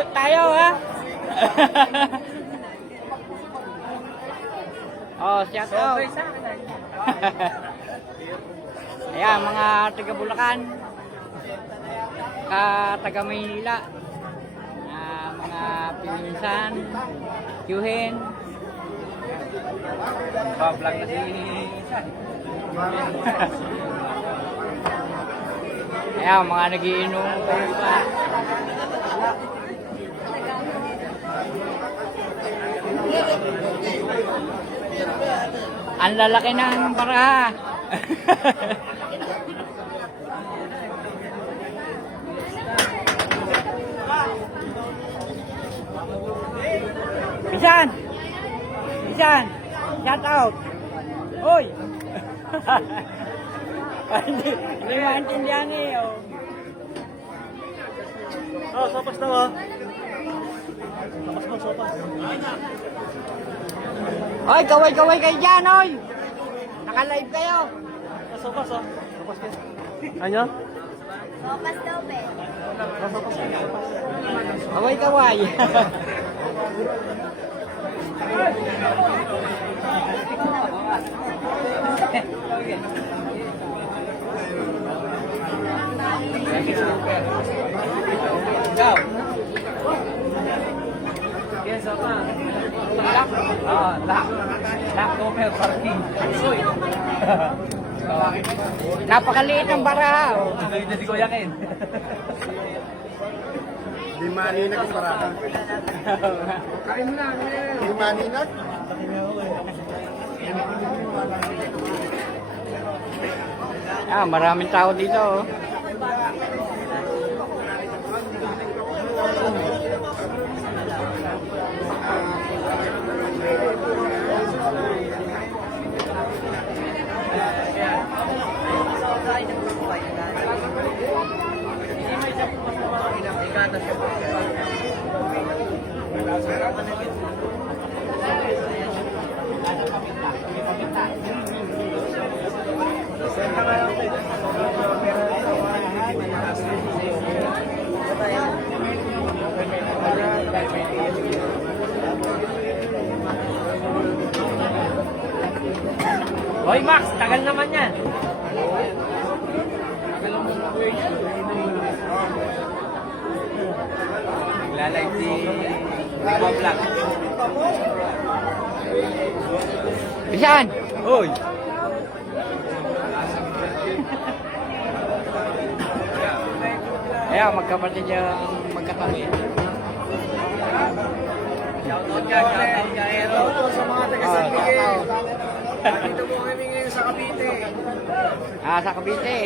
ikot tayo, ha? Oh, shout out. Ayan, mga taga Bulacan, taga Maynila, mga pinsan, Yuhin. Vlog na si Ayan, mga nagiinom. Ang lalaki ng baraha. Bisan! Bisan! Shout out! Hoy! Hindi maintindihan eh. Oh, sopas daw ah. Sopas mo, sopas. Hoy, kaway-kaway kayo dyan, hoy! Naka-live kayo. Sopas oh. Sopas kayo. Ano? Sopas daw, be. Sopas. Kaway-kaway. Go. Yes, apa? Lock. Ah, lock. Lock open parking. Soy. Napakaliit ng baraha. Oh. Hindi di ko yakin. Di maninag ang baraka. Kain mo na. Di maninag? Maraming tao dito. Oh. Hoy Max, tagal naman yan. Nagla-live si Rico Vlog. Bisan! Hoy! Ayan, magkapatid yung magkatabi. Shoutout ka, Ero. Sa mga taga San Miguel. Dito po kami ngayon sa Cavite. Sa Cavite.